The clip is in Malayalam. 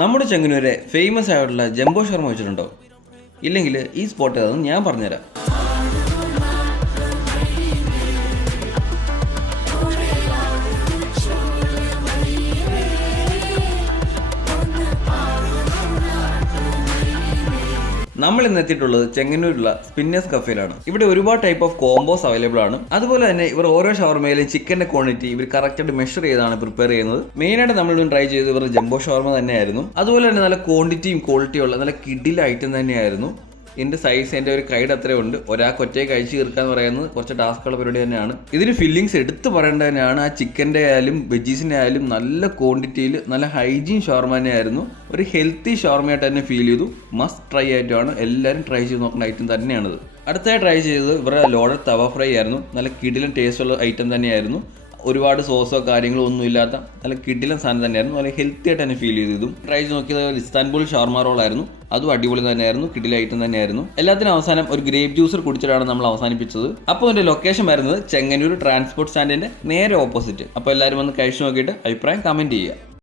നമ്മുടെ ചെങ്ങന്നൂരെ ഫേമസ് ആയിട്ടുള്ള ജംബോ ഷവർമ വെച്ചിട്ടുണ്ടോ? ഇല്ലെങ്കിൽ ഈ സ്പോട്ട് ഏതാണെന്ന് ഞാൻ പറഞ്ഞുതരാം. നമ്മൾ ഇന്ന് എത്തിയിട്ടുള്ളത് ചെങ്ങന്നൂരിലുള്ള സ്പിന്നേഴ്സ് കഫേയിലാണ്. ഇവിടെ ഒരുപാട് ടൈപ്പ് ഓഫ് കോംബോസ് അവൈലബിൾ ആണ്. അതുപോലെ തന്നെ ഇവർ ഓരോ ഷവർമയിലും ചിക്കന്റെ ക്വാണ്ടിറ്റി ഇവർ കറക്റ്റായിട്ട് മെഷർ ചെയ്താണ് പ്രിപ്പയർ ചെയ്യുന്നത്. മെയിനായിട്ട് നമ്മൾ ട്രൈ ചെയ്ത് ഇവർ ജംബോ ഷവർമ തന്നെയായിരുന്നു. അതുപോലെ തന്നെ നല്ല ക്വാണ്ടിറ്റിയും ക്വാളിറ്റിയും ഉള്ള നല്ല കിഡിൽ ഐറ്റം തന്നെയായിരുന്നു. ഇതിന്റെ സൈസ് എൻ്റെ ഒരു കൈയുടെ അത്രയും ഉണ്ട്. ഒരാൾക്ക് ഒറ്റയ്ക്ക് കഴിച്ച് തീർക്കാന്ന് പറയുന്നത് കുറച്ച് ടാസ്കുള്ള പരിപാടി തന്നെയാണ്. ഇതിന് ഫില്ലിങ്സ് എടുത്ത് പറയേണ്ടത് തന്നെയാണ്. ആ ചിക്കൻ്റെ ആയാലും വെജീസിൻ്റെ ആയാലും നല്ല ക്വാണ്ടിറ്റിയിൽ നല്ല ഹൈജീൻ ഷവർമ തന്നെയായിരുന്നു. ഒരു ഹെൽത്തി ഷവർമയായിട്ട് തന്നെ ഫീൽ ചെയ്തു. മസ്റ്റ് ട്രൈ ആയിട്ടാണ് എല്ലാവരും ട്രൈ ചെയ്ത് നോക്കേണ്ട ഐറ്റം തന്നെയാണിത്. അടുത്തായി ട്രൈ ചെയ്തത് ഇവരുടെ ലോഡഡ് തവ ഫ്രൈ ആയിരുന്നു. നല്ല കിടിലൻ ടേസ്റ്റുള്ള ഐറ്റം തന്നെയായിരുന്നു. ഒരുപാട് സോസോ കാര്യങ്ങളോ ഒന്നും ഇല്ലാത്ത നല്ല കിടിലൻ സാധനം തന്നെയായിരുന്നു. നല്ല ഹെൽത്തി ആയിട്ട് തന്നെ ഫീൽ ചെയ്തതും. ട്രൈ ചെയ്ത് നോക്കിയത് ഇസ്താൻബുൾ ഷവർമ റോൾ ആയിരുന്നു. അതും അടിപൊളി തന്നെയായിരുന്നു. കിടിലൻ ഐറ്റം തന്നെയായിരുന്നു. എല്ലാത്തിനും അവസാനം ഒരു ഗ്രേപ്പ് ജ്യൂസർ കുടിച്ചിട്ടാണ് നമ്മൾ അവസാനിപ്പിച്ചത്. അപ്പോൾ എൻ്റെ ലൊക്കേഷൻ വരുന്നത് ചെങ്ങന്നൂർ ട്രാൻസ്പോർട്ട് സ്റ്റാൻഡിന്റെ നേരെ ഓപ്പോസിറ്റ്. അപ്പോൾ എല്ലാവരും വന്ന് കഴിച്ചു നോക്കിയിട്ട് അഭിപ്രായം കമന്റ് ചെയ്യുക.